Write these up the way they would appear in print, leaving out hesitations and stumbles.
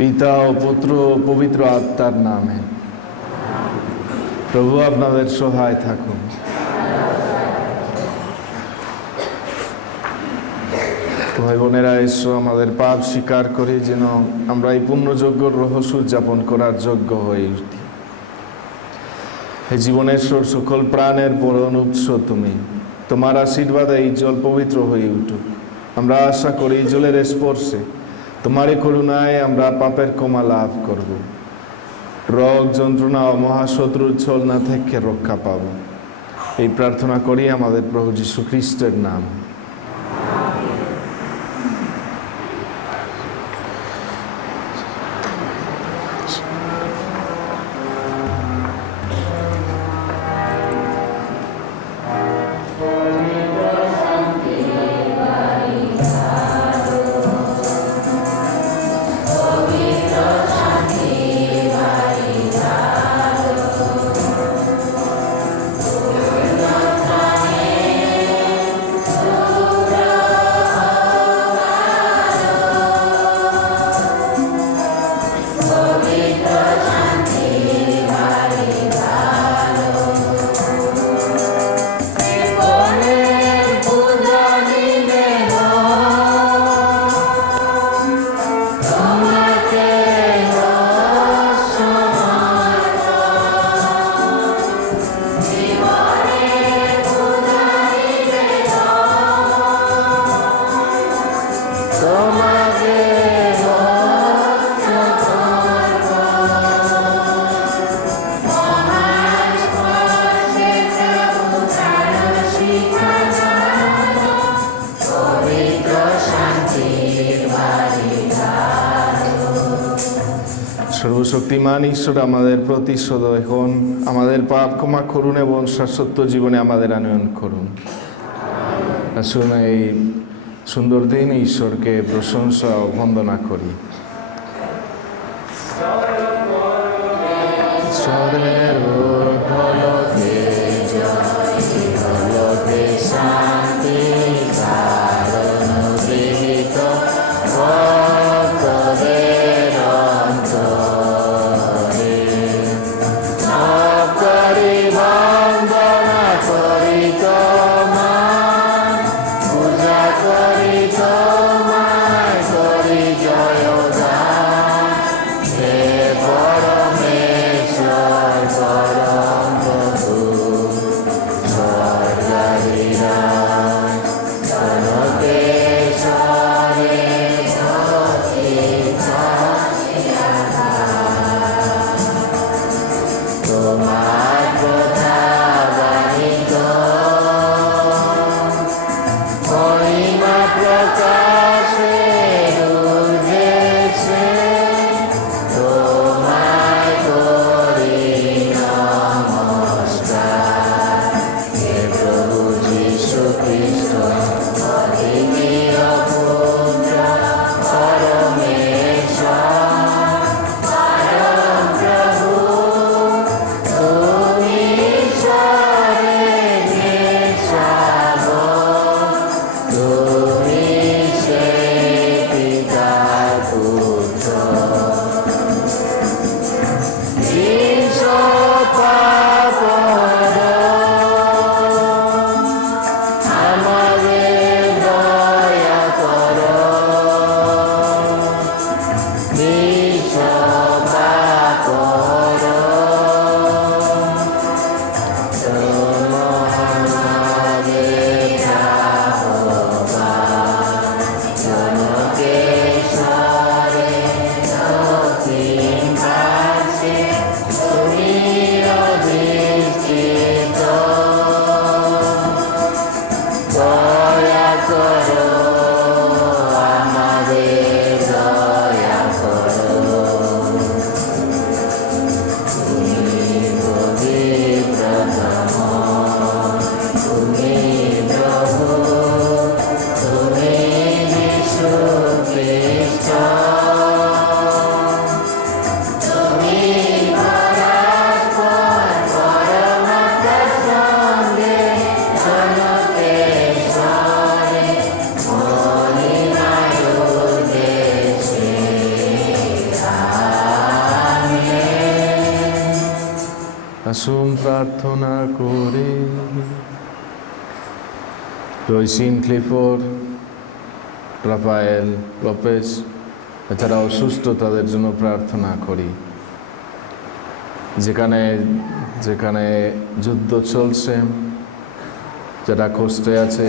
পিতা ও পুত্র ও পবিত্র আত্মার নামে। প্রভু আপনাদের সহায় থাকুন। ভাই বোনেরা, এসো আমাদের পাপ স্বীকার করে যেন আমরা এই পুণ্যযজ্ঞর রহস্য উদযাপন করার যোগ্য হয়ে উঠি। হে জীবনেশ্বর, সকল প্রাণের পরম উৎস তুমি, তোমার আশীর্বাদে এই জল পবিত্র হয়ে উঠুক। আমরা আশা করি এই জলের স্পর্শে তোমারই করুণায় আমরা পাপের ক্ষমা লাভ করব, রোগ যন্ত্রণা ও মহাশত্রুর ছলনা থেকে রক্ষা পাব। এই প্রার্থনা করি আমাদের প্রভু যীশু খ্রিস্টের নাম। সর্বশক্তিমান ঈশ্বর আমাদের প্রতি সদয় হন, আমাদের পাপ ক্ষমা করুন এবং শাশ্বত জীবনে আমাদের আনয়ন করুন। আসুন এই সুন্দর দিন ঈশ্বরকে প্রশংসা ও বন্দনা করি। আসুন প্রার্থনা করে। রইসিন ক্লিফোর্ড, রাফায়েল লোপেজ এছাড়া অসুস্থ তাদের জন্য প্রার্থনা করি। যেখানে যেখানে যুদ্ধ চলছে, যারা কষ্টে আছে,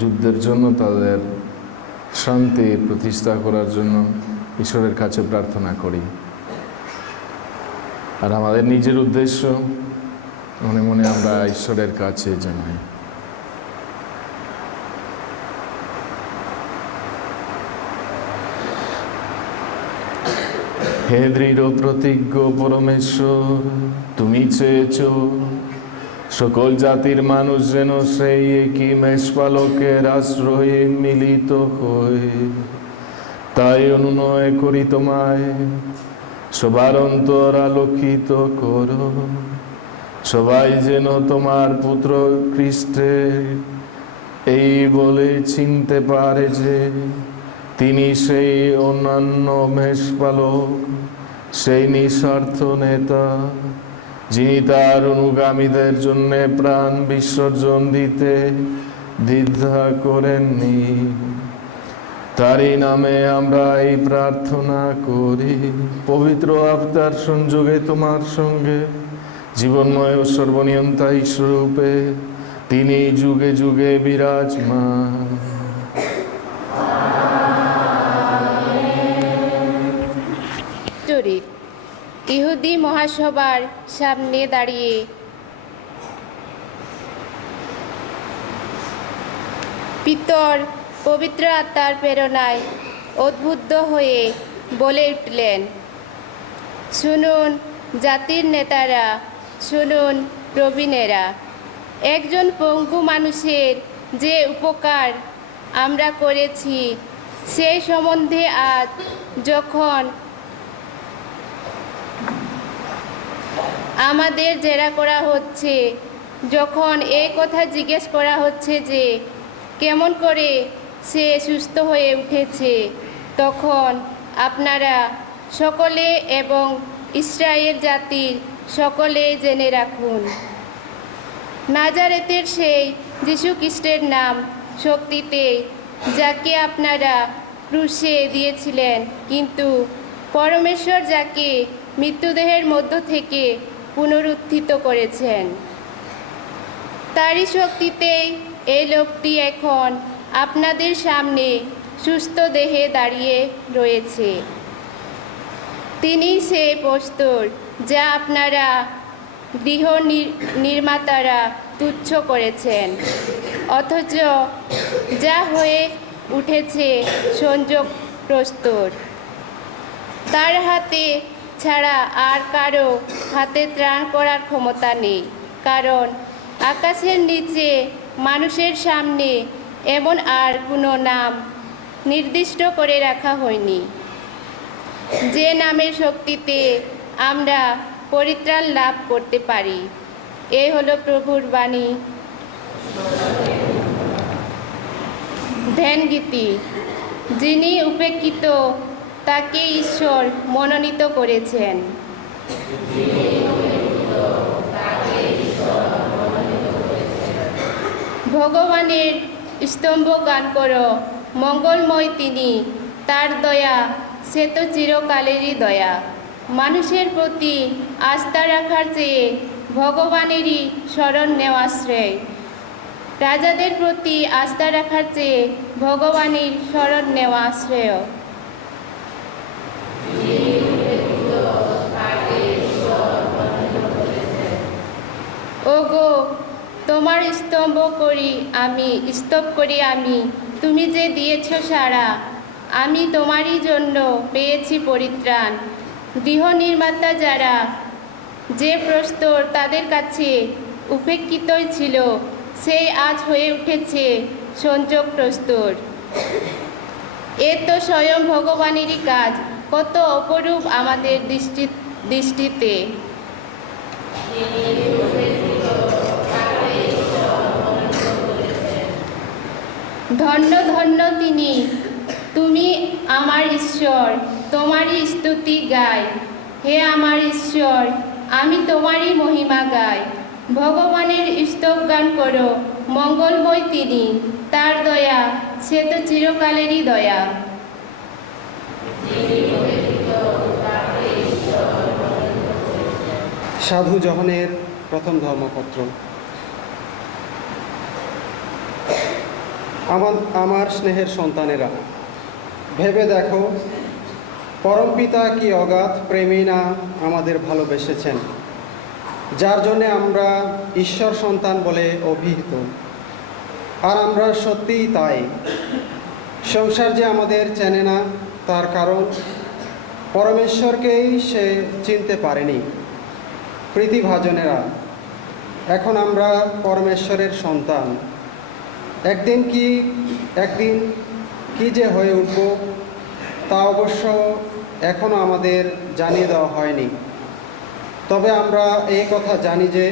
যুদ্ধের জন্য তাদের শান্তি প্রতিষ্ঠা করার জন্য ঈশ্বরের কাছে প্রার্থনা করি। আর আমাদের নিজের উদ্দেশ্য মনে মনে আমরা ঈশ্বরের কাছে জানাই। হে দৃঢ় প্রতিজ্ঞ পরমেশ্বর, তুমি চেয়েছ সকল জাতির মানুষ যেন সেই একই মেষপালকের আশ্রয়ে মিলিত হয়ে। তাই অনুনয় করি তোমায়, সবার অন্তর আলোকিত করো, সবাই যেন তোমার পুত্র খ্রিস্টের এই বলে চিনতে পারে যে তিনি সেই অন্যান্য মেষপালক, সেই নিঃস্বার্থ নেতা, যিনি তার অনুগামীদের জন্য প্রাণ বিসর্জন দিতে দ্বিধা করেননি। তারই নামে আমরা এই প্রার্থনা করি। পবিত্র আত্মার সংযোগে তোমার সঙ্গে জীবনময় ও সর্বনিয়ন্তা ঈশ্বররূপে তিনি যুগে যুগে বিরাজমান। ইহুদি মহাসভার সামনে দাঁড়িয়ে পিতর পবিত্র আত্মার প্রেরণায় উদ্বুদ্ধ হয়ে বলে উঠলেন, শুনুন জাতির নেতারা, শুনুন প্রবীণেরা, একজন পঙ্গু মানুষের যে উপকার আমরা করেছি সেই সম্বন্ধে আজ যখন আমাদের জেরা করা হচ্ছে, যখন এই কথা জিজ্ঞেস করা হচ্ছে যে কেমন করে সে সুস্থ হয়ে উঠেছে, তখন আপনারা সকলে এবং ইসরায়েল জাতির সকলে জেনে রাখুন, নাজারেতের সেই যীশু খ্রিস্টের নাম শক্তিতে, যাকে আপনারা ক্রুশে দিয়েছিলেন, কিন্তু পরমেশ্বর যাকে মৃত্যুদেহের মধ্য থেকে পুনরুত্থিত করেছেন, তারই শক্তিতেই এই লোকটি এখন আপনাদের সামনে সুস্থ দেহে দাঁড়িয়ে রয়েছে। তিনি সেই প্রস্তর যা আপনারা গৃহ নির্মাতারা তুচ্ছ করেছেন, অথচ যা হয়ে উঠেছে সংযোগ প্রস্তর। তার হাতে ছাড়া আর কারো হাতে ত্রাণ করার ক্ষমতা নেই, কারণ আকাশের নিচে মানুষের সামনে এমন আর কোনো নাম নির্দিষ্ট করে রাখা হয়নি, যে নামের শক্তিতে আমরা পরিত্রাণ লাভ করতে পারি। এই হলো প্রভুর বাণী। ধ্যানগীতি। যিনি উপেক্ষিত তাকে ঈশ্বর মনোনীত করেছেন। ভগবানের স্তম্ভ গান করো, মঙ্গলময় তিনি, তার দয়া সে তো চিরকালেরই দয়া। মানুষের প্রতি আস্থা রাখার চেয়ে ভগবানেরই শরণ নেওয়া শ্রেয়। রাজাদের প্রতি আস্থা রাখার চেয়ে ভগবানের শরণ নেওয়া শ্রেয়। ওগো তোমার স্তম্ভ করি আমি, স্তব করি আমি, তুমি যে দিয়েছ সাড়া, আমি তোমারই জন্য পেয়েছি পরিত্রাণ। গৃহ নির্মাতা যারা, যে প্রস্তর তাদের কাছে উপেক্ষিতই ছিল, সেই আজ হয়ে উঠেছে সংযোগ প্রস্তর। এ তো স্বয়ং ভগবানেরই কাজ, কত অপরূপ আমাদের দৃষ্টিতে। ধন্য ধন্য তিনি, তুমি আমার ঈশ্বর, তোমারই স্তুতি গাই। হে আমার ঈশ্বর, আমি তোমারই মহিমা গাই। ভগবানের স্তব গান করো, মঙ্গলময় তিনি, তার দয়া সে তো চিরকালেরই দয়া। সাধু জহনের প্রথম ধর্মপত্র। আমার স্নেহের সন্তানেরা, ভেবে দেখো পরমপিতা কি অগাধ প্রেমী না আমাদের ভালোবেসেছেন, যার জন্যে আমরা ঈশ্বর সন্তান বলে অভিহিত। আর আমরা সত্যিই তাই। সংসার যে আমাদের চেনে না, তার কারণ পরমেশ্বরকেই সে চিনতে পারেনি। প্রীতিভাজনেরা, এখন আমরা পরমেশ্বরের সন্তান। একদিন কি যে হয়ে উঠব তা অবশ্য এখনও আমাদের জানিয়ে দেওয়া হয়নি। তবে আমরা এই কথা জানি যে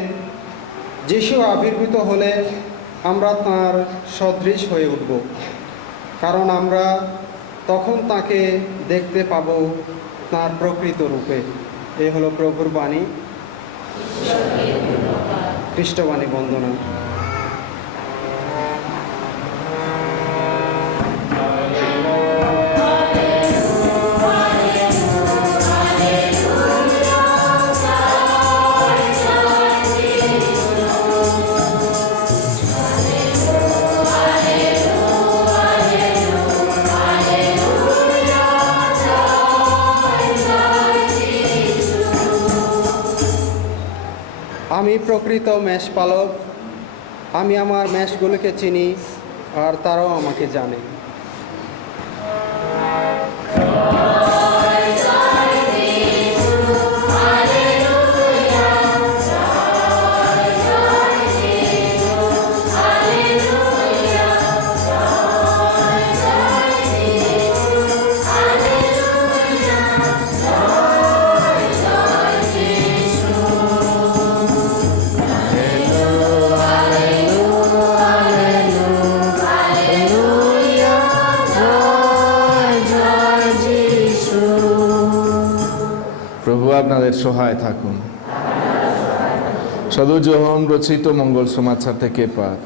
যিশু আবির্ভূত হলে আমরা তাঁর সদৃশ হয়ে উঠব, কারণ আমরা তখন তাকে দেখতে পাব তাঁর প্রকৃত রূপে। এই হলো প্রভুর বাণী। খ্রিস্টবাণী বন্দনা। আমি প্রকৃত মেষপালক। আমি আমার মেষগুলোকে চিনি, আর তারাও আমাকে জানে। প্রভু আপনাদের সহায় থাকুন। সাধু জোহন রচিত মঙ্গল সমাচার থেকে পাঠ।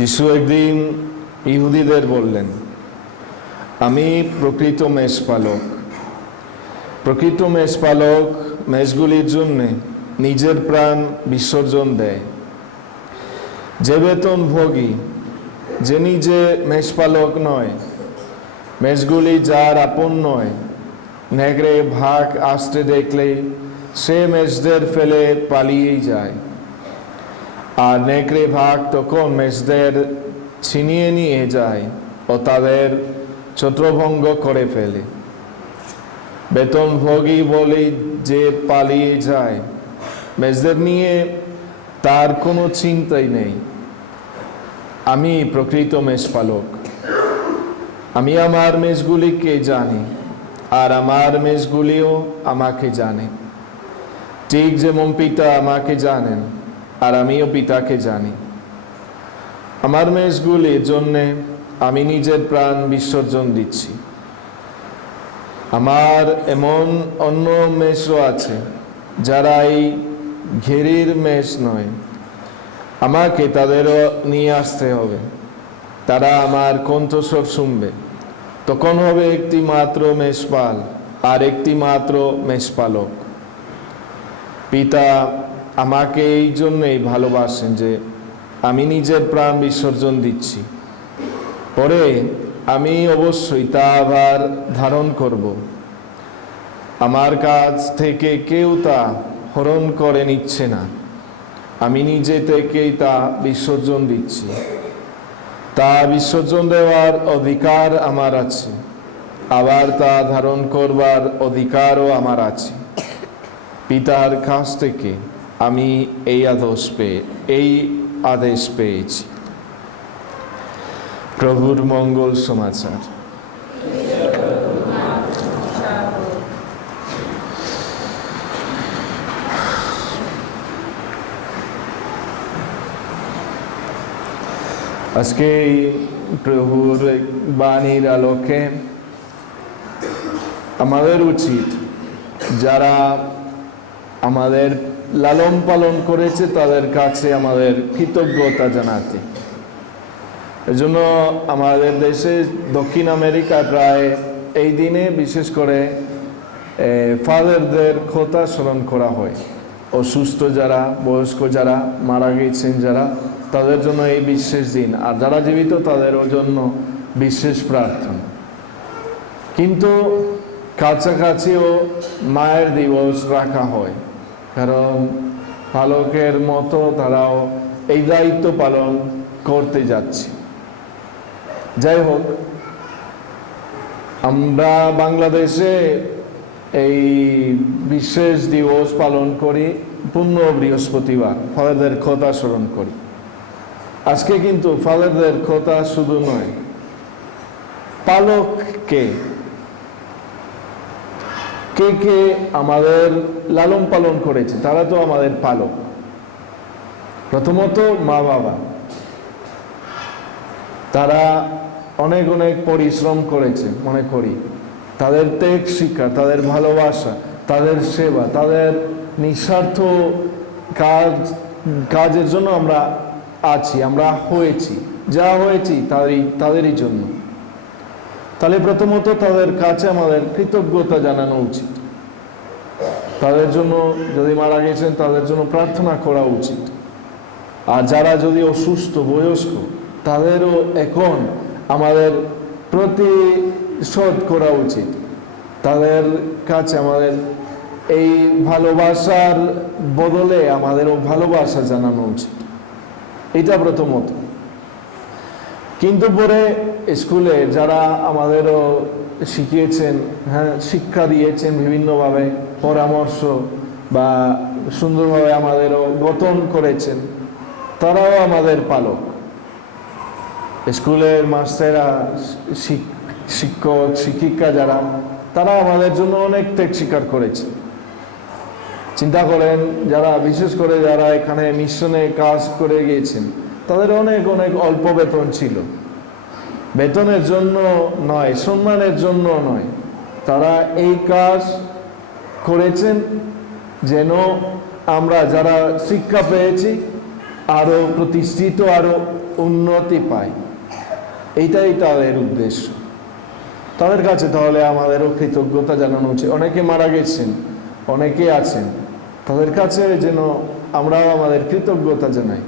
যিশু একদিন ইহুদিদের বললেন, আমি প্রকৃত মেষপালক। প্রকৃত মেষপালক মেষগুলির জন্যে নিজের প্রাণ বিসর্জন দেয়। যে বেতনভোগী, যে নিজে মেষপালক নয়, মেষগুলি যার আপন নয়, নেকড়ে ভাগ আসতে দেখলেই সে মেষদের ফেলে পালিয়েই যায়। আর নেকড়ে ভাগ তখন মেষদের ছিনিয়ে নিয়ে যায় ও তাদের ছত্রভঙ্গ করে ফেলে। বেতনভোগী বলে যে পালিয়ে যায়, মেষদের নিয়ে তার কোনো চিন্তাই নেই। আমি প্রকৃত মেষপালক। আমি আমার মেষগুলিকে জানি, আর আমার মেষগুলিও আমাকে জানে। ঠিক যেমন পিতা আমাকে জানেন, আর আমিও পিতাকে জানি। আমার মেষগুলির জন্যে আমি নিজের প্রাণ বিসর্জন দিচ্ছি। আমার এমন অন্য মেষও আছে যারা এই ঘেরির মেষ নয়। আমাকে তাদেরও নিয়ে আসতে হবে। তারা আমার কণ্ঠস্বর শুনবে। তখন হবে একটি মাত্র মেষপাল আর একটি মাত্র মেষপালক। পিতা আমাকে এই জন্যেই ভালোবাসেন যে আমি নিজের প্রাণ বিসর্জন দিচ্ছি। পরে আমি অবশ্যই তা আবার ধারণ করব। আমার কাছ থেকে কেউ তা হরণ করে নিচ্ছে না। আমি নিজে থেকেই তা বিসর্জন দিচ্ছি। তা বিসর্জন দেওয়ার অধিকার আমার আছে, আবার তা ধারণ করবার অধিকারও আমার আছে। পিতার কাছ থেকে আমি এই আদেশ পেয়েছি। প্রভুর মঙ্গল সমাচার। আজকে এই প্রভুর বাণীর আলোকে আমাদের উচিত যারা আমাদের লালন পালন করেছে তাদের কাছে আমাদের কৃতজ্ঞতা জানাতে। এজন্য আমাদের দেশে দক্ষিণ আমেরিকায় প্রায় এই দিনে বিশেষ করে ফাদারদের কথা স্মরণ করা হয়। অসুস্থ যারা, বয়স্ক যারা, মারা গেছেন যারা, তাদের জন্য এই বিশেষ দিন, আর যারা জীবিত তাদের জন্য বিশেষ প্রার্থনা। কিন্তু কাছাকাছিও মায়ের দিবস রাখা হয়, কারণ পালকের মতো তারাও এই দায়িত্ব পালন করতে যাচ্ছে। যাই হোক, আমরা বাংলাদেশে এই বিশেষ দিবস পালন করি পূর্ণ বৃহস্পতিবার, ফাদারদের কথা স্মরণ করি। আজকে কিন্তু ফাদারদের কথা শুধু নয়, পালককে কে কে আমাদের লালন পালন করেছে তারা তো আমাদের পালক। প্রথমত মা বাবা, তারা অনেক অনেক পরিশ্রম করেছে মনে করি। তাদের ত্যাগ শিক্ষা, তাদের ভালোবাসা, তাদের সেবা, তাদের নিঃস্বার্থ কাজের জন্য আমরা আছি, আমরা হয়েছি, যা হয়েছি তাদেরই জন্য। তাহলে প্রথমত তাদের কাছে আমাদের কৃতজ্ঞতা জানানো উচিত। তাদের জন্য, যদি মারা গেছেন তাদের জন্য প্রার্থনা করা উচিত। আর যারা যদি অসুস্থ, বয়স্ক, তাদেরও এখন আমাদের প্রতিশোধ করা উচিত। তাদের কাছে আমাদের এই ভালোবাসার বদলে আমাদেরও ভালোবাসা জানানো উচিত। এটা প্রথমত। কিন্তু পরে স্কুলে যারা আমাদেরও শিখিয়েছেন, হ্যাঁ, শিক্ষা দিয়েছেন বিভিন্নভাবে, পরামর্শ বা সুন্দরভাবে আমাদেরও গঠন করেছেন, তারাও আমাদের পালক। স্কুলের মাস্টাররা, শিক্ষক শিক্ষিকা যারা, তারা আমাদের জন্য অনেক ত্যাগ স্বীকার করেছে। চিন্তা করেন, যারা বিশেষ করে যারা এখানে মিশনে কাজ করে গিয়েছেন, তাদের অনেক অনেক অল্প বেতন ছিল। বেতনের জন্য নয়, সম্মানের জন্য নয়, তারা এই কাজ করেছেন যেন আমরা যারা শিক্ষা পেয়েছি আরো প্রতিষ্ঠিত, আরো উন্নতি পাই। এইটাই তাদের উদ্দেশ্য। তাদের কাছে তাহলে আমাদেরও কৃতজ্ঞতা জানানো উচিত। অনেকে মারা গেছেন, অনেকে আছেন, তাদের কাছে যেন আমরাও আমাদের কৃতজ্ঞতা জানাই।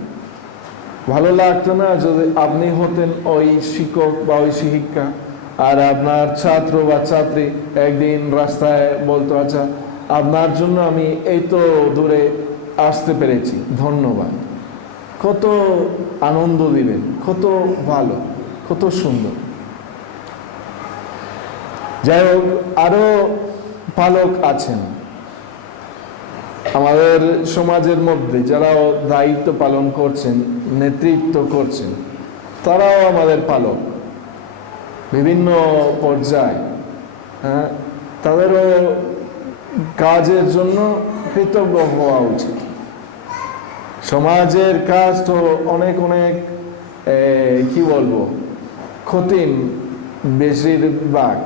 ভালো লাগতো না যদি আপনি হতেন ওই শিক্ষক বা ওই শিক্ষিকা, আর আপনার ছাত্র বা ছাত্রী একদিন রাস্তায় বলতো, আচ্ছা আপনার জন্য আমি এই তো দূরে আসতে পেরেছি, ধন্যবাদ। কত আনন্দ দিবেন, কত ভালো, কত সুন্দর। যাই হোক, আরো পালক আছেন আমাদের সমাজের মধ্যে, যারা দায়িত্ব পালন করছেন, নেতৃত্ব করছেন, তারাও আমাদের পালক বিভিন্ন পর্যায়ে। হ্যাঁ, তাদেরও কাজের জন্য কৃতজ্ঞ হওয়া উচিত। সমাজের কাজ তো অনেক অনেক কি বলবো, কঠিন বেশিরভাগ।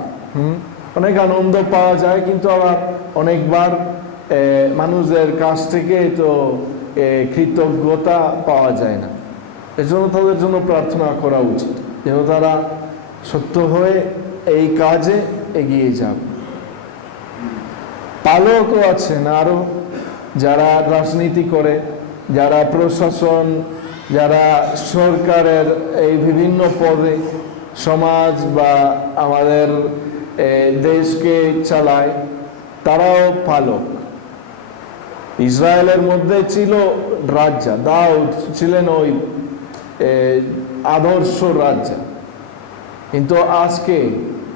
অনেক আনন্দ পাওয়া যায়, কিন্তু আবার অনেকবার মানুষদের কাছ থেকে তো কৃতজ্ঞতা পাওয়া যায় না। এজন্য তাদের জন্য প্রার্থনা করা উচিত যেন তারা সত্য হয়ে এই কাজে এগিয়ে যাবে। পালকও আছেন আরো, যারা রাজনীতি করে, যারা প্রশাসন, যারা সরকারের এই বিভিন্ন পদে সমাজ বা আমাদের দেশকে চালায়, তারাও পালক। ইসরায়েলের মধ্যে ছিল রাজা, দাউদ ছিলেন ওই আদর্শ রাজা। কিন্তু আজকে,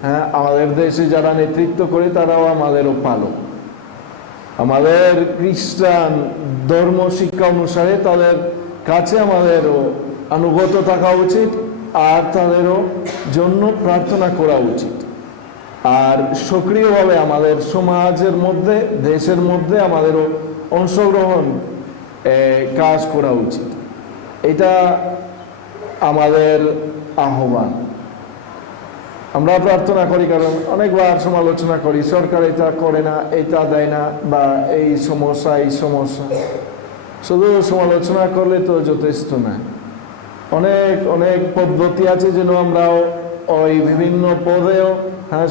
হ্যাঁ, আমাদের দেশে যারা নেতৃত্ব করে তারাও আমাদেরও পালক। আমাদের খ্রিস্টান ধর্ম শিক্ষা অনুসারে তাদের কাছে আমাদেরও আনুগত থাকা উচিত, আর তাদেরও জন্য প্রার্থনা করা উচিত। আর সক্রিয়ভাবে আমাদের সমাজের মধ্যে, দেশের মধ্যে আমাদেরও অংশগ্রহণ কাজ করা উচিত। এটা আমাদের আহ্বান। আমরা প্রার্থনা করি কারণ অনেকবার সমালোচনা করি, সরকার এটা করে না, এটা দেয় না, বা এই সমস্যা এই সমস্যা। শুধু সমালোচনা করলে তো যথেষ্ট না। অনেক অনেক পদ্ধতি আছে যেন আমরাও ওই বিভিন্ন পদেও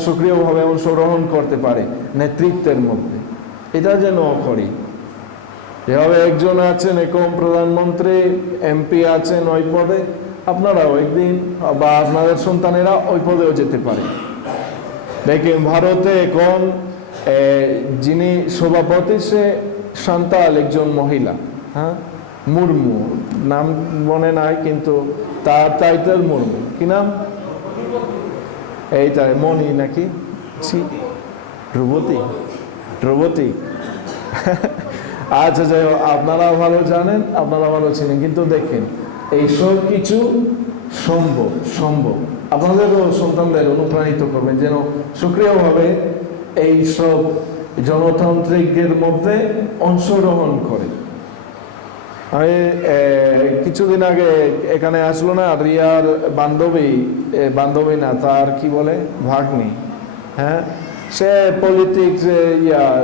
সক্রিয়ভাবে অংশগ্রহণ করতে পারি নেতৃত্বের মধ্যে। এটা যেন করি। যেভাবে একজন আছেন এরকম প্রধানমন্ত্রী, এমপি আছেন ওই পদে, আপনারাও একদিন বা আপনাদের সন্তানেরা ওই পদেও যেতে পারে। দেখেন ভারতে এখন যিনি সভাপতি সে সান্তাল একজন মহিলা, মুর্মু, নাম মনে নাই কিন্তু তার টাইটেল মুর্মু। কি নাম? এইটাই মনি নাকি ধ্রুবতী। আচ্ছা, যাই হোক, আপনারা ভালো জানেন, আপনারা ভালো ছিলেন। কিন্তু দেখেন এই সব কিছু সম্ভব। আপনাদেরও সন্তানদের অনুপ্রাণিত করবেন যেন সক্রিয়ভাবে এই সব জনতান্ত্রিকের মধ্যে অংশগ্রহণ করে। আমি কিছুদিন আগে এখানে আসলো না রিয়ার বান্ধবী না, তার কি বলে ভাগ্নি, সে পলিটিক্স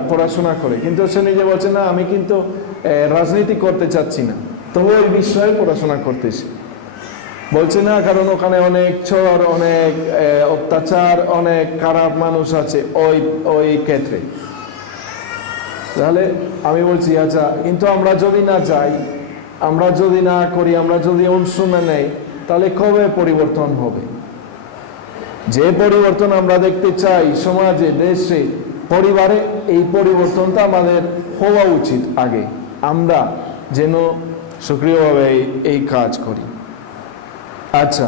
পড়াশোনা করে, কিন্তু সে নিজে বলছে না আমি কিন্তু রাজনীতি করতে চাচ্ছি না, তবু ওই বিষয়ে পড়াশোনা করতেছি। বলছে না কারণ ওখানে অনেক চোর, অনেক অত্যাচার, অনেক খারাপ মানুষ আছে ওই ক্ষেত্রে। তাহলে আমি বলছি আচ্ছা, কিন্তু আমরা যদি না যাই, আমরা যদি না করি, আমরা যদি অংশ না নেই, তাহলে কবে পরিবর্তন হবে? যে পরিবর্তন আমরা দেখতে চাই সমাজে, দেশে, পরিবারে, এই পরিবর্তনটা আমাদের হওয়া উচিত আগে। আমরা যেন সক্রিয়ভাবে এই কাজ করি। আচ্ছা,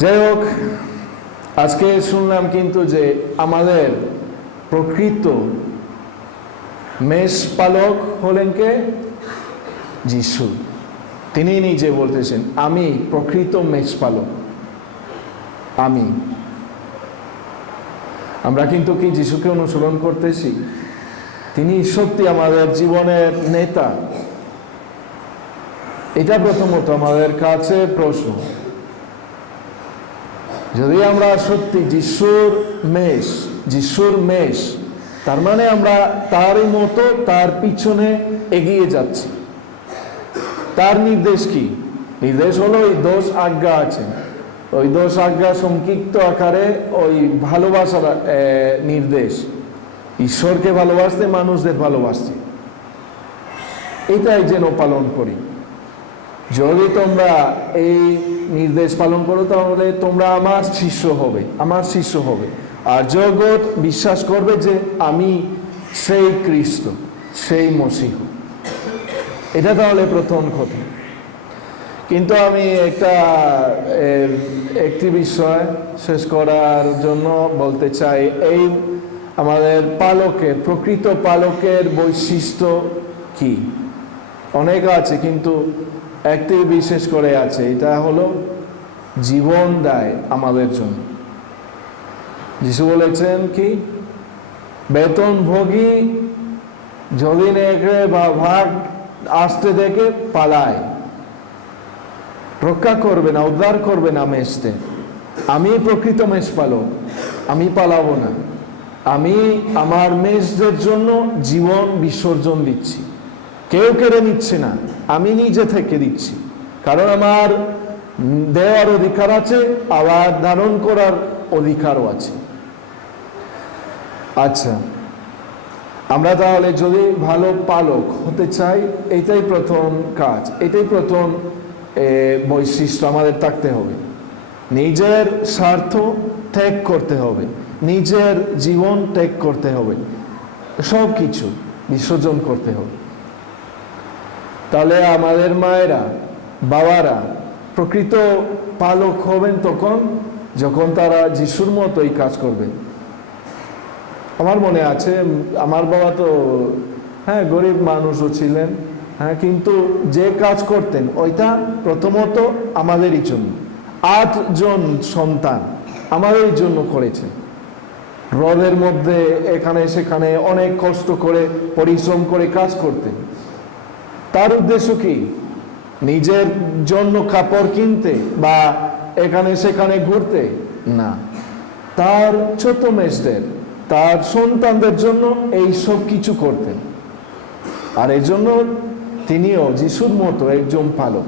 যাই হোক, আজকে শুনলাম কিন্তু যে আমাদের প্রকৃত মেষ পালক হলেন কে? যিশু। তিনি নিজে বলতেছেন আমি প্রকৃত মেষ পালক। আমরা কিন্তু কি যিশুকে অনুসরণ করতেছি? তিনি সত্যি আমাদের জীবনের নেতা? এটা প্রথমত আমাদের কাছে প্রশ্ন। যদি আমরা সত্যি যিশুর মেষ, তার মানে আমরা তারই মতো তার পিছনে এগিয়ে যাচ্ছি। তার নির্দেশ কি? নির্দেশ হলো ওই 10 আজ্ঞা আছে, ওই 10 আজ্ঞা সংক্ষিপ্ত আকারে ওই ভালোবাসার নির্দেশ। ঈশ্বরকে ভালোবাসতে, মানুষদের ভালোবাসতে, এটাই যেন পালন করি। যদি তোমরা এই নির্দেশ পালন করো তাহলে তোমরা আমার শিষ্য হবে। আর জগৎ বিশ্বাস করবে যে আমি সেই খ্রিস্ট, সেই মসিহ। এটা তাহলে প্রথম কথা। কিন্তু আমি একটি বিষয় শেষ করার জন্য বলতে চাই, এই আমাদের প্রকৃত পালকের বৈশিষ্ট্য কি? অনেক আছে, কিন্তু একটি বিশেষ করে আছে, এটা হলো জীবন দেয় আমাদের জন্য। যিশু বলেছেন কি? বেতনভোগী যদি নেকড়ে বা ভাগ আসতে দেখে পালায়, রক্ষা করবে না, উদ্ধার করবে না মেষতে। আমি প্রকৃত মেষ পালক, আমি পালাবো না। আমি আমার মেষদের জন্য জীবন বিসর্জন দিচ্ছি, কেউ কেড়ে নিচ্ছে না, আমি নিজে থেকে দিচ্ছি। কারণ আমার দেওয়ার অধিকার আছে, আবার ধারণ করার অধিকারও আছে। আচ্ছা, আমরা তাহলে যদি ভালো পালক হতে চাই, এটাই প্রথম কাজ, এটাই প্রথম বৈশিষ্ট্য আমাদের থাকতে হবে। নিজের স্বার্থ ত্যাগ করতে হবে, নিজের জীবন ত্যাগ করতে হবে, সব কিছু বিসর্জন করতে হবে। তাহলে আমাদের মায়েরা, বাবারা প্রকৃত পালক হবেন তখন যখন তারা যিশুর মতোই কাজ করবেন। আমার মনে আছে, আমার বাবা তো গরিব মানুষও ছিলেন, হ্যাঁ, কিন্তু যে কাজ করতেন ওইটা প্রথমত আমাদেরই জন্য। 8 জন সন্তান আমাদের জন্য করেছেন। রোদের মধ্যে এখানে সেখানে অনেক কষ্ট করে পরিশ্রম করে কাজ করতেন। তার উদ্দেশ্য কি? নিজের জন্য কাপড় কিনতে বা এখানে সেখানে ঘুরতে না, তার ছোট মেয়েদের, তার সন্তানদের জন্য এই সব কিছু করতেন। আর এই জন্য তিনিও যিশুর মতো একজন পালক।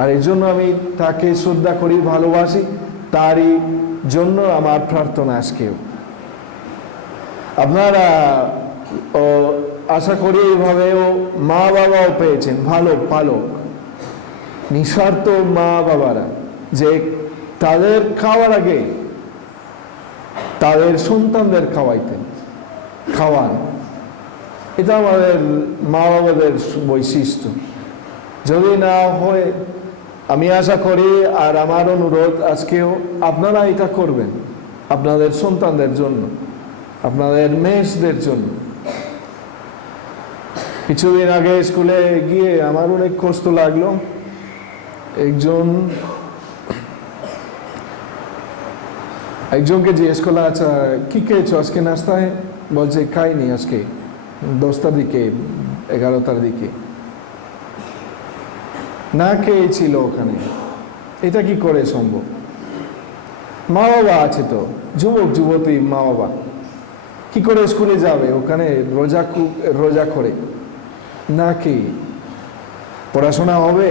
আর এই জন্য আমি তাকে শ্রদ্ধা করি, ভালোবাসি। তারই জন্য আমার প্রার্থনা আজকেও। আপনারা আশা করি এইভাবেও মা বাবাও পেয়েছেন ভালো পালক, নিঃস্বার্থ মা বাবারা, যে তাদের খাওয়ার আগে তাদের সন্তানদের খাওয়ান। এটা আমাদের মা বাবাদের বৈশিষ্ট্য। যদি না হয়, আমি আশা করি আর আমার অনুরোধ আজকেও আপনারা এটা করবেন আপনাদের সন্তানদের জন্য, আপনাদের মেয়েদের জন্য। কিছুদিন আগে স্কুলে গিয়ে আমার অনেক কষ্ট লাগলো। একজনকে জিজ্ঞেস করলাম, আচ্ছা কি খেয়েছো আজকে নাস্তায়? বলছে খাইনি আজকে, 10টার দিকে 11টার দিকে না খেয়েছিল ওখানে। এটা কি করে সম্ভব? মা বাবা আছে তো, যুবক যুবতী মা বাবা কি করে স্কুলে যাবে? ওখানে রোজা করে না খেয়ে পড়াশোনা হবে?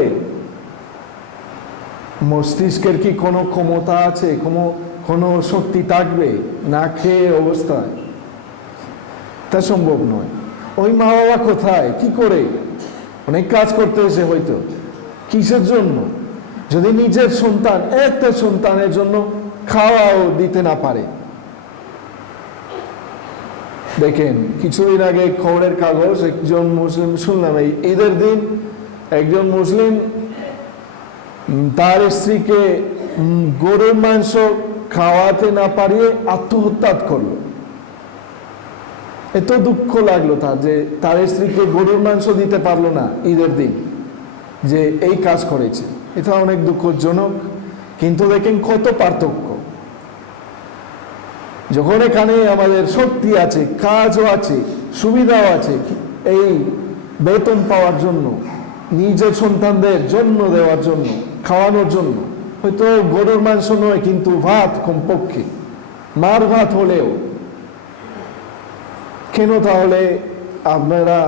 মস্তিষ্কের কি কোনো ক্ষমতা আছে, কোনো শক্তি থাকবে না খেয়ে অবস্থায়? তা সম্ভব নয়। ওই মা বাবা কোথায়, কি করে? অনেক কাজ করতে এসে হয়তো কিসের জন্য? যদি নিজের সন্তান, একটা সন্তানের জন্য খাওয়াও দিতে না পারে। দেখেন, কিছুদিন আগে খবরের কাগজ একজন মুসলিম শুনলাম, এই ঈদের দিন একজন মুসলিম তার স্ত্রীকে গরুর মাংস খাওয়াতে না পারিয়ে আত্মহত্যা করলো। এত দুঃখ লাগলো তার, যে তার স্ত্রীকে গরুর মাংস দিতে পারলো না ঈদের দিন, যে এই কাজ করেছে। এটা অনেক দুঃখজনক। কিন্তু দেখেন কত পার্থক্য। যখন এখানে আমাদের শক্তি আছে, কাজও আছে, সুবিধাও আছে, এই বেতন পাওয়ার জন্য, নিজের সন্তানদের জন্ম দেওয়ার জন্য, খাওয়ানোর জন্য, হয়তো গরুর মাংস নয় কিন্তু ভাত, কমপক্ষে মার ভাত হলেও, কেন তাহলে আপনারা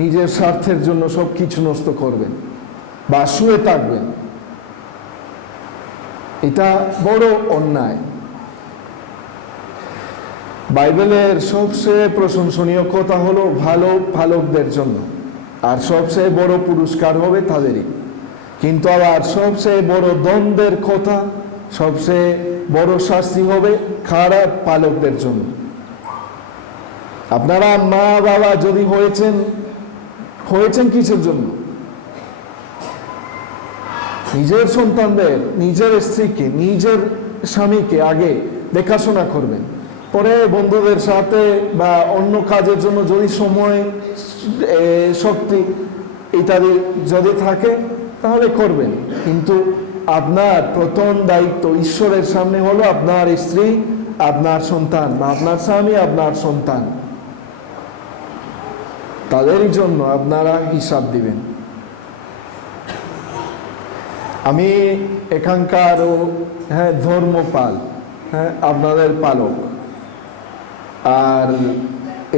নিজের স্বার্থের জন্য সব কিছু নষ্ট করবেন বা শুয়ে থাকবেন? এটা বড় অন্যায়। বাইবেলের সবচেয়ে প্রশংসনীয় কথা হলো ভালো পালকদের জন্য, আর সবচেয়ে বড় পুরস্কার হবে তাদেরই। কিন্তু আবার সবচেয়ে বড় দ্বন্দ্বের কথা, সবচেয়ে বড় শাস্তি হবে খারাপ পালকদের জন্য। আপনারা মা বাবা যদি হয়েছেন কিসের জন্য? নিজের সন্তানদের, নিজের স্ত্রীকে, নিজের স্বামীকে আগে দেখাশোনা করবেন, পরে বন্ধুদের সাথে বা অন্য কাজের জন্য যদি সময়, শক্তি ইত্যাদি যদি থাকে তাহলে করবেন। কিন্তু আপনার প্রথম দায়িত্ব ঈশ্বরের সামনে হলো আপনার স্ত্রী, আপনার সন্তান, বা আপনার স্বামী, আপনার সন্তান। তাদেরই জন্য আপনারা হিসাব দিবেন। আমি এখানকার ধর্মপাল, আপনাদের পালক, আর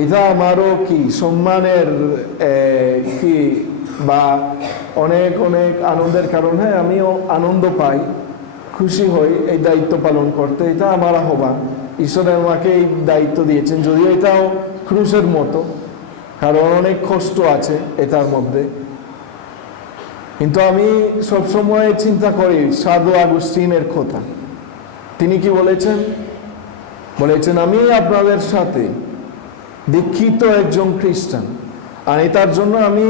এটা আমারও কি সম্মানের কি বা অনেক অনেক আনন্দের কারণ। আমিও আনন্দ পাই, খুশি হই এই দায়িত্ব পালন করতে। এটা আমার আহ্বান। ঈশ্বর আমাকে এই দায়িত্ব দিয়েছেন, যদিও এটাও ক্রুশের মতো, কারণ অনেক কষ্ট আছে এটার মধ্যে। কিন্তু আমি সবসময় চিন্তা করি সাধু আগুস্তিনের কথা। তিনি কি বলেছেন? আমি আপনাদের সাথে দীক্ষিত একজন খ্রিস্টান, আর এটার জন্য আমি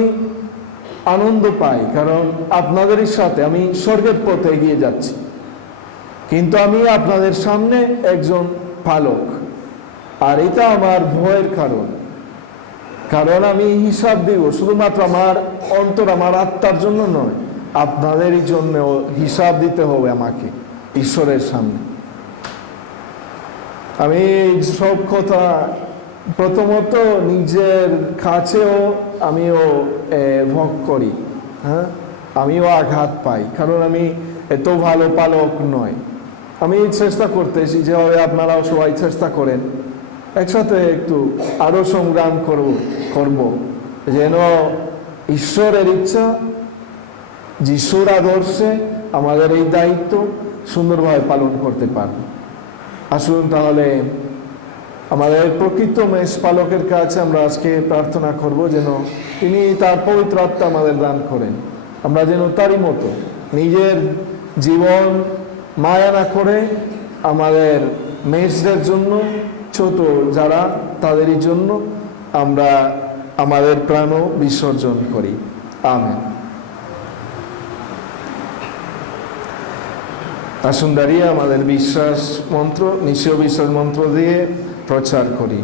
আনন্দ পাই, কারণ আপনাদেরই সাথে আমি স্বর্গের পথে এগিয়ে যাচ্ছি। কিন্তু আমি আপনাদের সামনে একজন পালক, আর এটা আমার ভয়ের কারণ। কারণ আমি হিসাব দিব শুধুমাত্র আমার অন্তর, আমার আত্মার জন্য নয়, আপনাদেরই জন্য হিসাব দিতে হবে আমাকে ঈশ্বরের সামনে। আমি সব কথা প্রথমত নিজের কাছেও আমিও ভোগ করি, হ্যাঁ, আমিও আঘাত পাই, কারণ আমি এত ভালো পালক নয়। আমি চেষ্টা করতেছি যেভাবে আপনারাও সবাই চেষ্টা করেন, একসাথে একটু আরো সংগ্রাম করব যেন ঈশ্বরের ইচ্ছা, যিশুর আদর্শে আমাদের এই দায়িত্ব সুন্দরভাবে পালন করতে পারব। আসুন তাহলে আমাদের প্রকৃত মেষ পালকের কাছে আমরা আজকে প্রার্থনা করব যেন তিনি তার পবিত্র আত্মা আমাদের দান করেন, আমরা যেন তারই মতো নিজের জীবন মায়া না করে আমাদের মেষদের জন্য, ছোট যারা তাদেরই জন্য আমরা আমাদের প্রাণও বিসর্জন করি। আমেন। আসুন দাঁড়িয়ে আমাদের বিশ্বাস মন্ত্র, নিশ্চয় বিশ্বাস মন্ত্র দিয়ে প্রচার করি।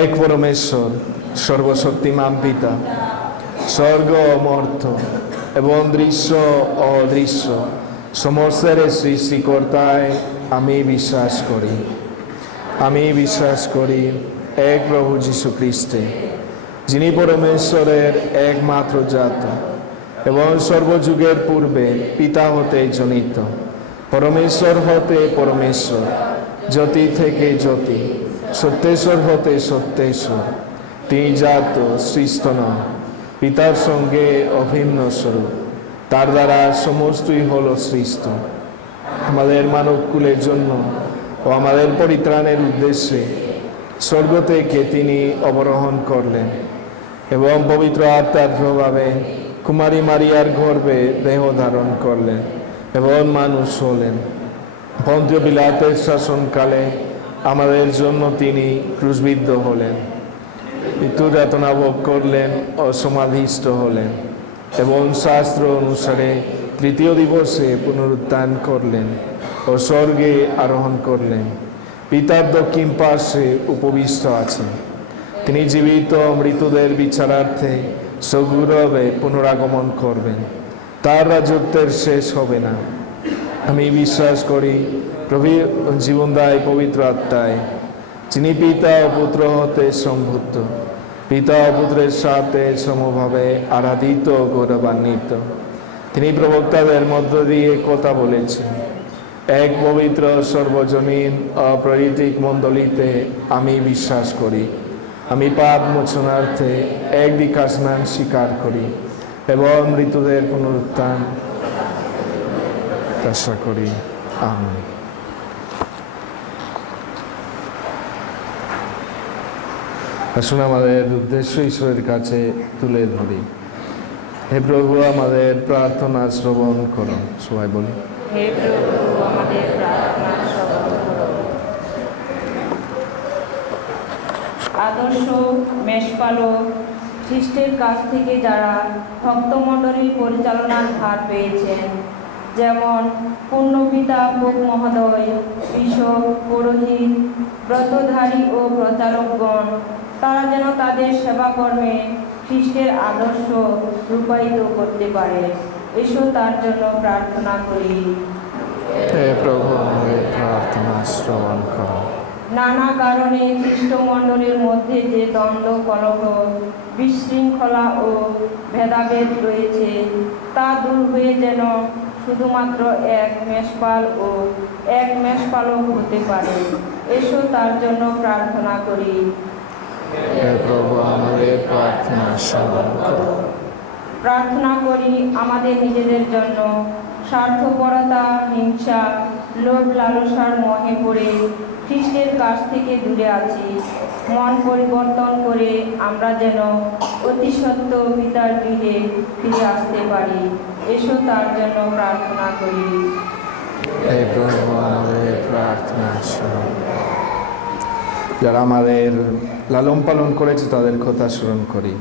এক পরমেশ্বর, সর্বশক্তিমান পিতা, স্বর্গ ও মর্ত এবং দৃশ্য ও অদৃশ্য সমস্তের সৃষ্টিকর্তায় আমি বিশ্বাস করি। আমি বিশ্বাস করি এক প্রভু যীশু খ্রিস্টে, যিনি পরমেশ্বরের একমাত্র জাত এবং সর্বযুগের পূর্বে পিতা হতে জনিত, পরমেশ্বর হতে পরমেশ্বর, জ্যোতি থেকে জ্যোতি, সত্যেশ্বর হতে সত্যেশ্বর, তিনি জাত সৃষ্ট নন, পিতার সঙ্গে অভিন্ন স্বরূপ, তার দ্বারা সমস্তই হলো সৃষ্ট। আমাদের মানবকুলের জন্য ও আমাদের পরিত্রাণের উদ্দেশ্যে স্বর্গ থেকে তিনি অবরোহণ করলেন এবং পবিত্র আত্মার প্রভাবে কুমারী মারিয়ার গর্ভে দেহ ধারণ করলেন এবং মানুষ হলেন। পন্তীয় পিলাতের শাসনকালে আমাদের জন্য তিনি ক্রুশবিদ্ধ হলেন, মৃত্যু যাতনা ভোগ করলেন ও সমাধিস্থ হলেন এবং শাস্ত্র অনুসারে তৃতীয় দিবসে পুনরুত্থান করলেন ও স্বর্গে আরোহণ করলেন, পিতার দক্ষিণ পার্শ্বে উপবিষ্ট আছেন। তিনি জীবিত মৃতদের বিচারার্থে সগৌরবে পুনরাগমন করবেন, তার রাজত্বের শেষ হবে না। আমি বিশ্বাস করি প্রভু জীবনদায়ী পবিত্র আত্মায়, যিনি পিতা ও পুত্র হতে সম্ভূত, পিতা ও পুত্রের সাথে সমভাবে আরাধিত ও গৌরবান্বিত। তিনি প্রবক্তাদের মধ্য দিয়ে কথা বলেছেন। এক পবিত্র সর্বজনীন অপ্রাকৃতিক মণ্ডলীতে আমি বিশ্বাস করি। আমি পাপ মোচনার্থে এক দীক্ষা স্নান স্বীকার করি এবং মৃতদের পুনরুত্থান আশা করি। আমেন। আসুন আমাদের উদ্দেশ্য ঈশ্বরের কাছে তুলে ধরি। হে প্রভু, আমাদের প্রার্থনা শ্রবণ করুন। সবাই বলি, হে প্রভু, আমাদের প্রার্থনা শ্রবণ করুন। আদর্শ মেষপালক খ্রিস্টের কাছ থেকে যারা ভক্তমণ্ডলীর পরিচালনার ভার পেয়েছেন, যেমন পূর্ণপিতা পোপ মহোদয়, বিশপ, পুরোহিত, ব্রতধারী ও প্রচারকগণ, তারা যেন তাদের সেবাকর্মে খ্রিস্টের আদর্শ রূপায়িত করতে পারে। এসো তার জন্য প্রার্থনা করি। হে প্রভু, আমাদের প্রার্থনা শ্রবণ করুন। নানা কারণে খ্রিস্টমণ্ডলীর মধ্যে যে দ্বন্দ্ব, কলহ, বিশৃঙ্খলা ও ভেদাভেদ রয়েছে, তা দূর হয়ে যেন শুধুমাত্র এক মেষপাল ও এক মেষপালক হতে পারে। এসো তার জন্য প্রার্থনা করি। হে প্রভু, আমাদের প্রার্থনা শ্রবণ করুন। প্রার্থনা করি আমাদের নিজেদের জন্য স্বার্থপরতা, হিংসা, লোভ লালসার মোহে পড়ে খ্রিস্টের কাছ থেকে দূরে আছি। মন পরিবর্তন করে আমরা যেন অতি সত্য পিতার গৃহে ফিরে আসতে পারি। এসো তার জন্য প্রার্থনা করি। হে প্রভু, আমাদের প্রার্থনা শ্রবণ করুন। যারা আমাদের লালন পালন করেছে তাদের কথা স্মরণ করি,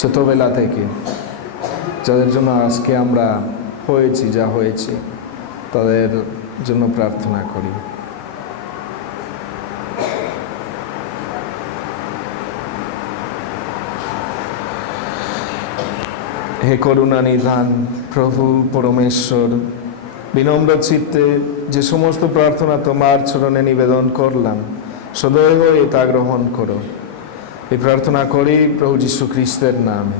ছোটবেলা থেকে যাদের জন্য আজকে আমরা হয়েছি যা হয়েছি, তাদের জন্য প্রার্থনা করি। হে করুণা নিধান প্রভু পরমেশ্বর, বিনম্র চিত্তে যে সমস্ত প্রার্থনা তোমার চরণে নিবেদন করলাম, সদয় হয়ে তা গ্রহণ করো। এই প্রার্থনা করি প্রভু যীশু খ্রিস্টের নামে।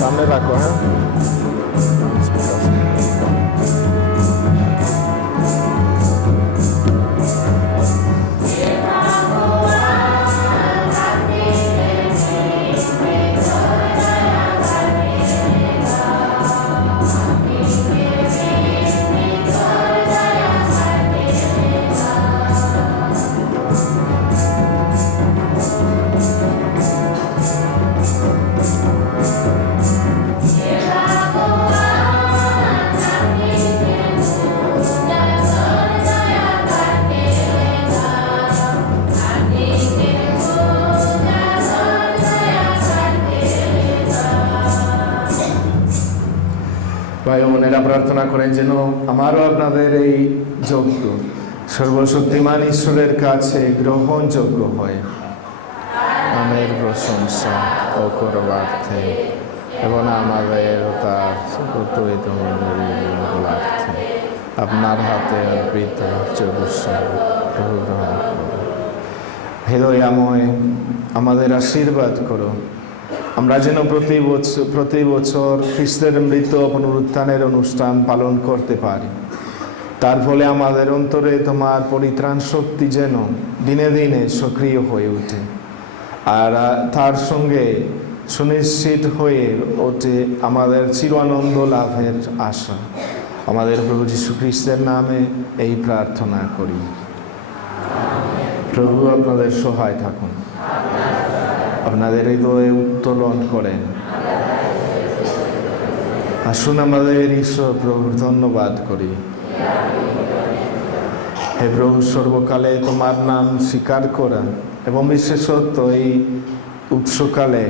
সামনে রাখো, হ্যাঁ। ভাই বোনেরা প্রার্থনা করেন যেন আমারও আপনাদের এই যজ্ঞ সর্বশক্তিমান ঈশ্বরের কাছে গ্রহণযোগ্য হয়, আমের প্রশংসা ও করবার্থে এবং আমাদের তার প্রত্যয়িত মঙ্গলার্থে আপনার হাতে অর্পিত যোগস্বর প্রভু গ্রহণ করুন। হৃদয়াময় আমাদের আশীর্বাদ করো, আমরা যেন প্রতি বছর খ্রিস্টের মৃত পুনরুত্থানের অনুষ্ঠান পালন করতে পারি। তার ফলে আমাদের অন্তরে তোমার পরিত্রাণ শক্তি যেন দিনে দিনে সক্রিয় হয়ে ওঠে, আর তার সঙ্গে সুনিশ্চিত হয়ে ওঠে আমাদের চির আনন্দ লাভের আশা। আমাদের প্রভু যীশু খ্রিস্টের নামে এই প্রার্থনা করি। প্রভু আপনাদের সহায় থাকুন, আপনাদের হৃদয়ে উত্তোলন করেন। আসুন আমাদের ঈশ্বর প্রভুর ধন্যবাদ করি। হে প্রভু, সর্বকালে তোমার নাম স্বীকার করা এবং বিশেষত এই উৎসকালে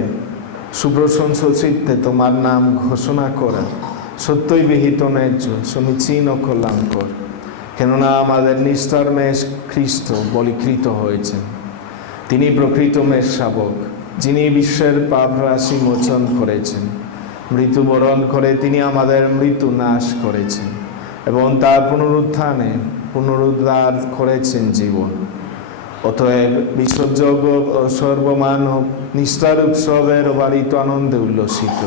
সুপ্রশংস চিত্তে তোমার নাম ঘোষণা করা সত্যই বিহিত ন্যায্য, সমীচীন ও কল্যাণকর। কেননা আমাদের নিস্তার মেষ খ্রিস্ট বলীকৃত হয়েছে। তিনি প্রকৃত মেষশাবক, যিনি বিশ্বের পাপ রাশি মোচন করেছেন। মৃত্যুবরণ করে তিনি আমাদের মৃত্যু নাশ করেছেন এবং তার পুনরুত্থানে পুনরুদ্ধার করেছেন জীবন। অতএব বিশ্বযোগ্য ও সর্বমানব নিষ্ঠার উৎসবের বাড়িত আনন্দে উল্লসিত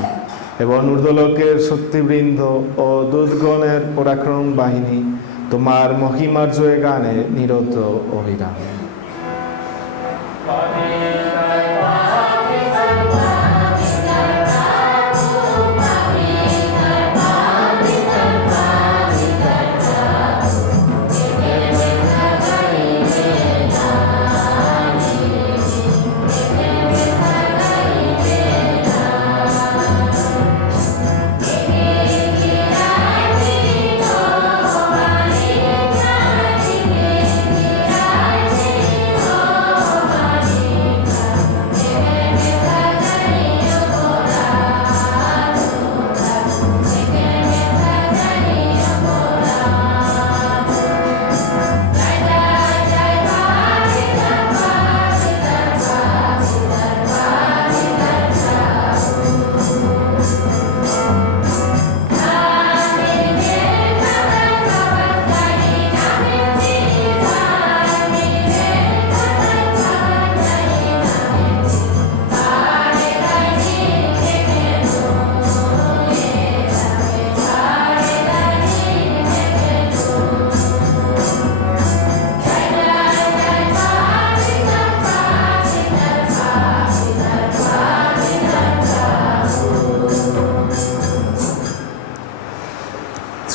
এবং ঊর্ধ্বলোকের শক্তিবৃন্দ ও দূতগণের পরাক্রম বাহিনী তোমার মহিমার জয় গানে নিরত অবিরাম।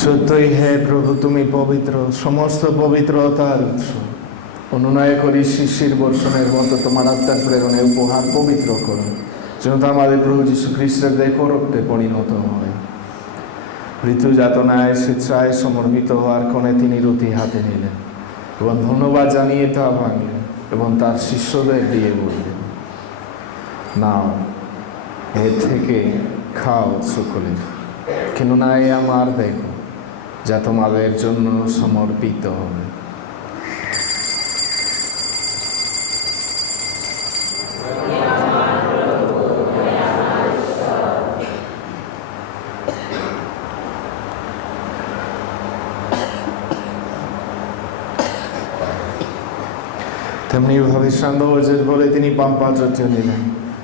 সত্যই হে প্রভু, তুমি পবিত্র, সমস্ত পবিত্রতার উৎস। অনুনয় করি শিশির বর্ষণের মতো তোমার আত্মার প্রেরণে উপহার পবিত্র করো, যেন তা আমাদের প্রভু যীশু খ্রিস্টের দেহ রক্তে পরিণত হয়। ঋতু যাতনায় স্বেচ্ছায় সমর্পিত হওয়ার ক্ষণে তিনি রুটি হাতে নিলেন এবং ধন্যবাদ জানিয়ে তা ভাঙলেন এবং তার শিষ্যদের দিয়ে বললেন, নাও, এর থেকে খাও সকলে, কেননা এ আমার দেহ, যা তোমাদের জন্য সমর্পিত হবে। তেমনিভাবে সান্ধ্যভোজের বলে তিনি পানপাত্রটি নিলেন,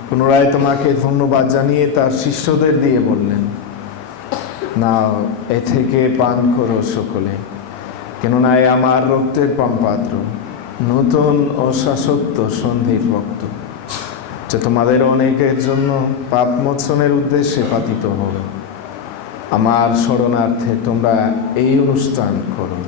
পুনরায় তোমাকে ধন্যবাদ জানিয়ে তার শিষ্যদের দিয়ে বললেন, নাও, এ থেকে পান করো সকলে, কেননা এ আমার রক্তের পানপাত্র, নতুন ও শাশ্বত সন্ধির রক্ত, যা তোমাদের অনেকের জন্য পাপ মোচনের উদ্দেশ্যে পাতিত হবে। আমার স্মরণার্থে তোমরা এই অনুষ্ঠান করো।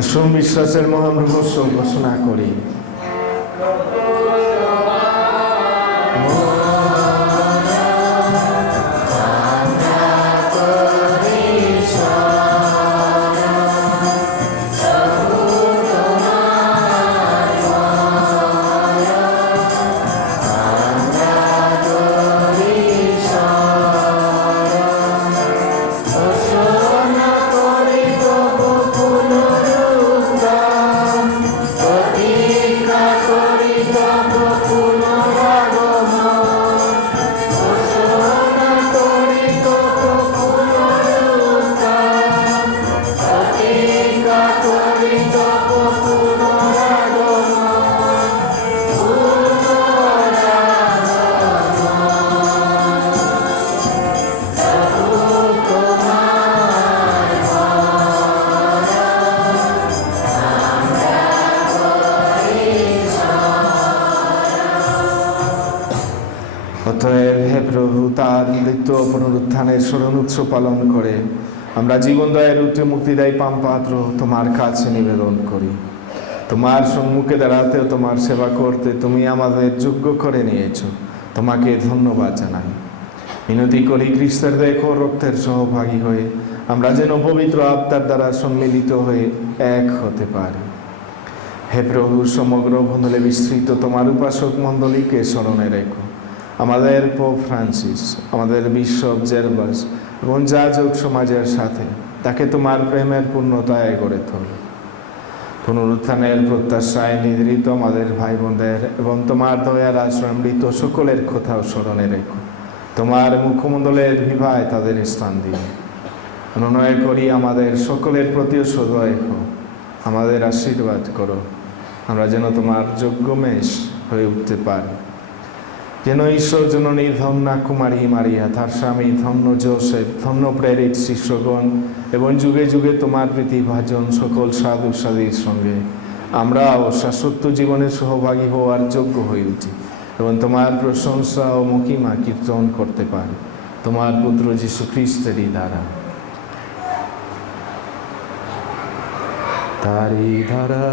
আসুন বিশ্বাসের মহান রহস্য ঘোষণা করি। অতএব হে প্রভু, তার মৃত্যু ও পুনরুত্থানের স্মরণ উৎসব পালন করে আমরা জীবন দয়ের উচ্চ মুক্তিদায়ী পানপাত্র তোমার কাছে নিবেদন করি। তোমার সম্মুখে দাঁড়াতে ও তোমার সেবা করতে তুমি আমাদের যোগ্য করে নিয়েছ, তোমাকে ধন্যবাদ জানাই। মিনতি করি খ্রিস্টের দেহ রক্তের সহভাগী হয়ে আমরা যেন পবিত্র আত্মার দ্বারা সম্মিলিত হয়ে এক হতে পারি। হে হে প্রভু, সমগ্র মণ্ডলে বিস্তৃত তোমার উপাসক মণ্ডলীকে স্মরণে রেখো। আমাদের পোপ ফ্রান্সিস, আমাদের বিশপ জেরবাস এবং যাজক সমাজের সাথে তাকে তোমার প্রেমের পূর্ণতায় গড়ে তোলো। পুনরুত্থানের প্রত্যাশায় নিদ্রিত আমাদের ভাই বোনদের এবং তোমার দয়ার আশ্রয়মৃত সকলের কথাও স্মরণে রেখো। তোমার মুখমণ্ডলের বিভায় তাদের স্থান দিও। অনুনয় করি আমাদের সকলের প্রতিও সদয় হো, আমাদের আশীর্বাদ করো, আমরা যেন তোমার যোগ্য মেষ হয়ে উঠতে পারি। যেন ঈশ্বর জননী ধন্যা কুমারী মারিয়া, তার স্বামী ধন্য যোসেফ, ধন্য প্রেরিত শিষ্যগণ এবং যুগে যুগে তোমার প্রীতিভাজন সকল সাধু সাধীর সঙ্গে আমরাও শাশ্বত জীবনের সহভাগী হওয়ার যোগ্য হয়ে উঠি এবং তোমার প্রশংসা ও মহিমা কীর্তন করতে পারি তোমার পুত্র যীশু খ্রিস্টেরই দ্বারা। তারি ধারা,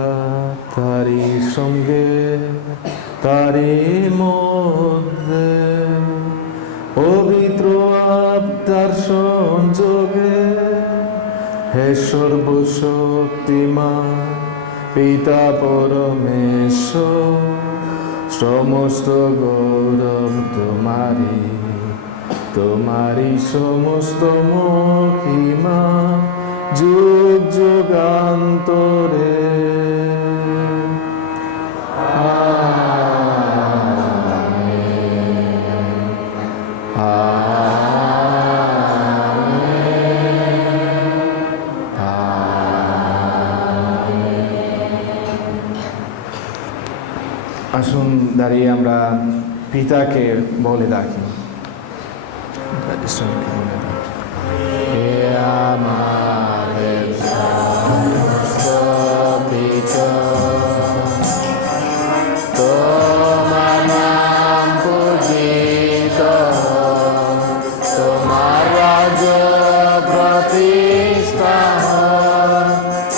তারি সঙ্গে, তারি মধ্যে পবিত্র আত্মার সংযোগে হে সর্বশক্তিমান পিতা পরমেশ্বর, সমস্ত গৌরব তোমারি, তোমারি সমস্ত মহিমা যুগ যুগান্তরে। আসুন দাঁড়িয়ে আমরা পিতাকে বলে ডাকি। হে আমাদের সমস্ত পিতা, তোমার নাম পূজিত হোক, তোমার রাজ্য প্রতিষ্ঠা হোক,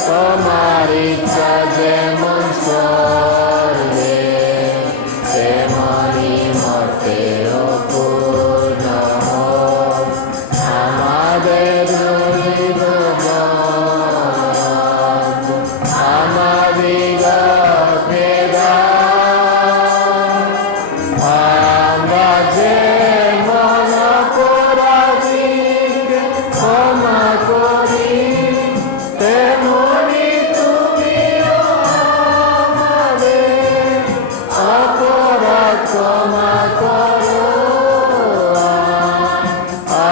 তোমার ইচ্ছা যেমন স্বর্গে তেমনি মর্তেও পূর্ণ হোক। আমাদের দরিদ্র আমাদিগকে দাও, আমরা যেমন অপরাধীকে ক্ষমা করি, তেমনি তুমিও আমাদের অপরাধ ক্ষমা করো।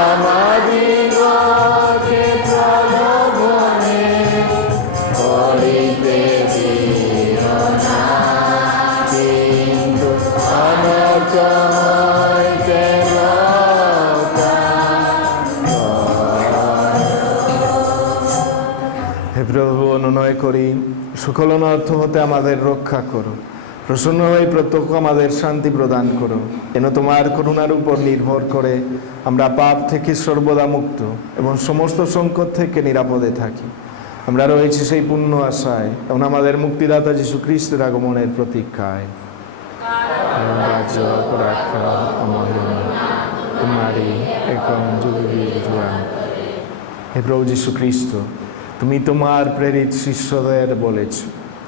আমাদিগকে প্রলোভনে করিতে দিও না, কিন্তু অনর্থ হইতে রক্ষা করো। হে প্রভু, অনুনয় করি সকল অনর্থ হতে আমাদের রক্ষা করো। প্রসন্ন হয়ে প্রত্যক্ষ আমাদের শান্তি প্রদান করো, যেন তোমার করুণার উপর নির্ভর করে আমরা পাপ থেকে সর্বদা মুক্ত এবং সমস্ত সংকট থেকে নিরাপদে থাকি। আমরা রয়েছি সেই পূর্ণ আশায় এবং আমাদের মুক্তিদাতা যীশু খ্রিস্টের আগমনের প্রতীক্ষায়। রাজ্য পরাক্রম মহিমা তোমারই একম যুগে জুয়ান। হে প্রভু যীশু খ্রিস্ট, তুমি তোমার প্রেরিত শিষ্যদের বলেছ,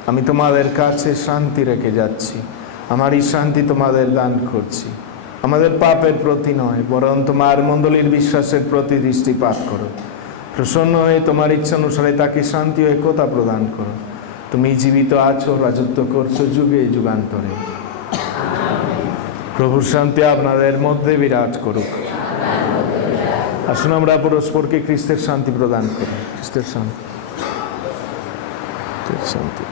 আমি তোমাদের কাছে শান্তি রেখে যাচ্ছি, আমার এই শান্তি তোমাদের দান করছি। আমাদের পাপের প্রতি নয়, বরং তোমার মণ্ডলীর বিশ্বাসের প্রতি দৃষ্টিপাত করো। প্রসন্ন হয়ে তোমার ইচ্ছা অনুসারে তাকে শান্তি ও একতা প্রদান করো। তুমি জীবিত আছো, রাজত্ব করছো যুগে যুগান্তরে। প্রভুর শান্তি আপনাদের মধ্যে বিরাজ করুক। আসুন আমরা পরস্পরকে খ্রিস্টের শান্তি প্রদান করি। খ্রিস্টের শান্তি, শান্তি।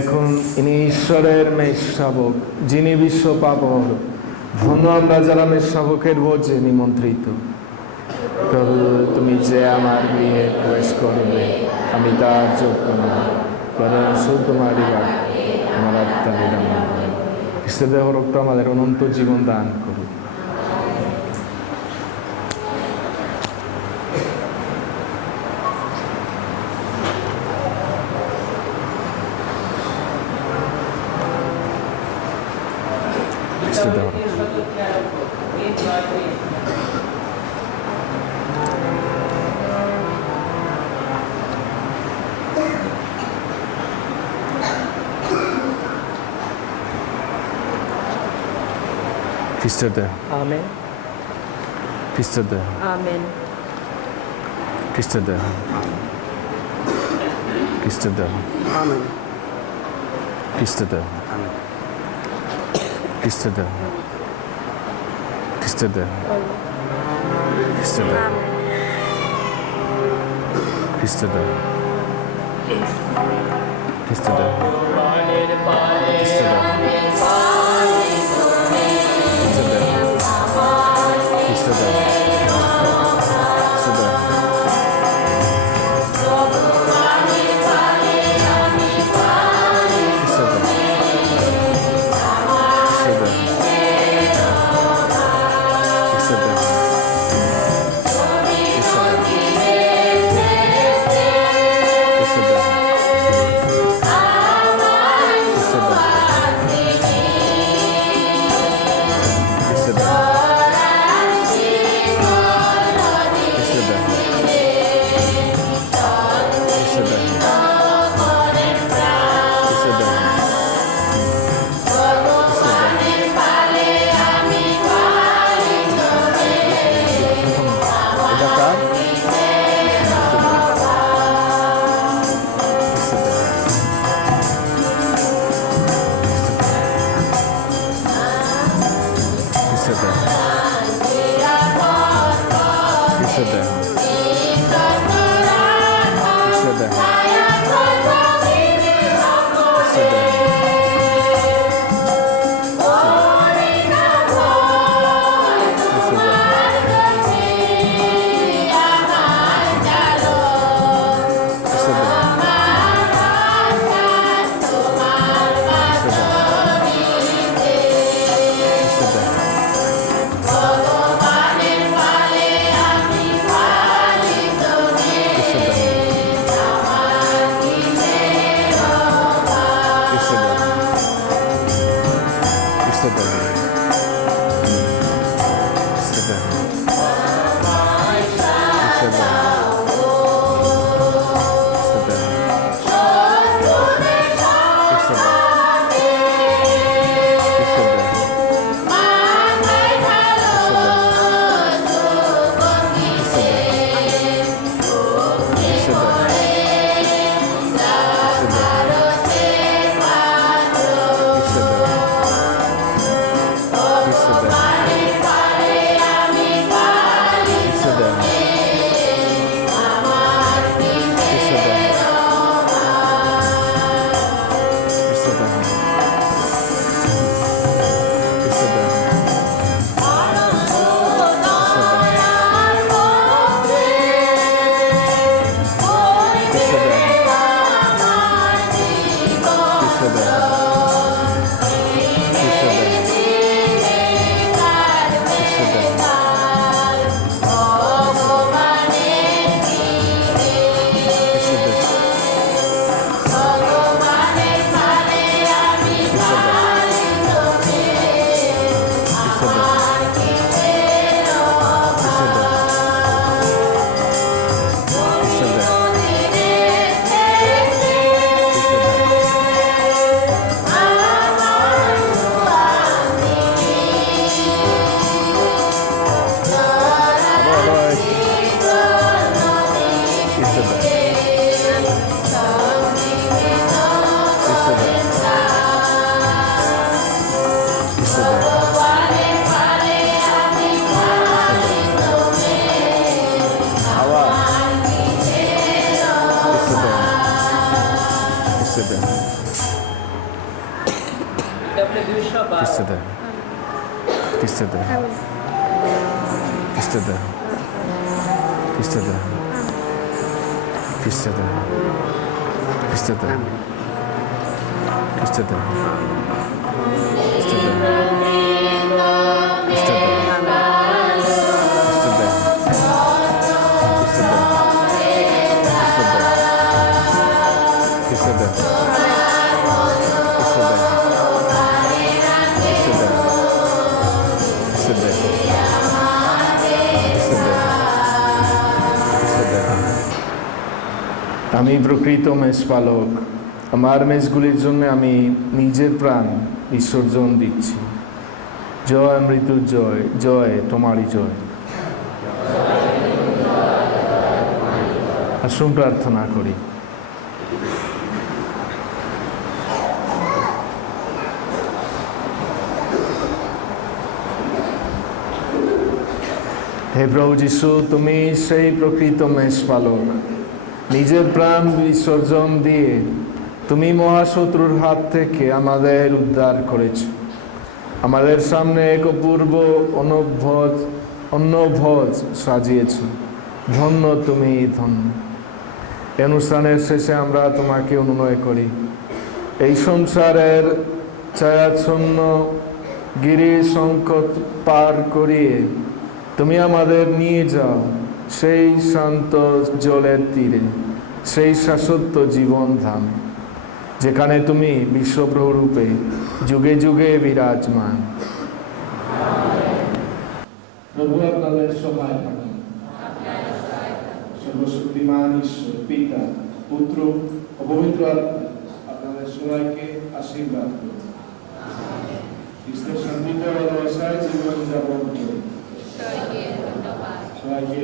দেখুন ইনি ঈশ্বরের মেষশাবক, যিনি বিশ্ব পাপর। ধন্য আমরা যারা মেষশাবকের ভোজে নিমন্ত্রিত। প্রভু, তুমি যে আমার গৃহে প্রবেশ করবে, আমি তার যোগ্য নই, বরং শুধু তোমারই বাক্য আমার আত্মা নিরাময় করে। খ্রিস্টের দেহ রক্ত আমাদের অনন্ত জীবন দান করুক। খ্রিস্টের দেহ রক্ত। খ্রিস্টের দেহ, Amen. খ্রিস্টের দেহ, Amen. খ্রিস্টের দেহ, খ্রিস্টের দেহ, আমেন। খ্রিস্টের দেহ, খ্রিস্টের দেহ, খ্রিস্টের দেহ, খ্রিস্টের দেহ, খ্রিস্টের দেহ, খ্রিস্টের দেহ, Kistede. Kistede. Kistede. Kistede. Kistede. Kistede. Kistede. আমি প্রকৃত মেষপালক, আমার মেষগুলির জন্য আমি নিজের প্রাণ বিসর্জন দিচ্ছি। জয় মৃত্যুর জয়, জয় তোমারই জয়। আসুন প্রার্থনা করি। হে প্রভু যিশু, তুমি সেই প্রকৃত মেষপালক, নিজের প্রাণ বিসর্জন দিয়ে তুমি মহাশত্রুর হাত থেকে আমাদের উদ্ধার করেছ। আমাদের সামনে এক অপূর্ব অন্নভোজ সাজিয়েছ। ধন্য তুমি, ধন্য। এই অনুষ্ঠানের শেষে আমরা তোমাকে অনুনয় করি, এই সংসারের ছায়াচ্ছন্ন গিরি সংকট পার করিয়ে তুমি আমাদের নিয়ে যাও সেই শান্ত জলের তীরে, সেই শাশ্বত জীবন ধাম, যেখানে তুমি বিশ্বপ্রভু রূপে যুগে যুগে বিরাজমান। প্রভু আপনাদের সবাই থাকুন। সর্বশক্তিমান ঈশ্বর পিতা, পুত্র ও পবিত্র আত্মা আপনাদের সবাইকে আশীর্বাদ করুন। খ্রিস্টের শান্তিতে ভালোবাসায় জীবন যাপন করুন। সবাইকে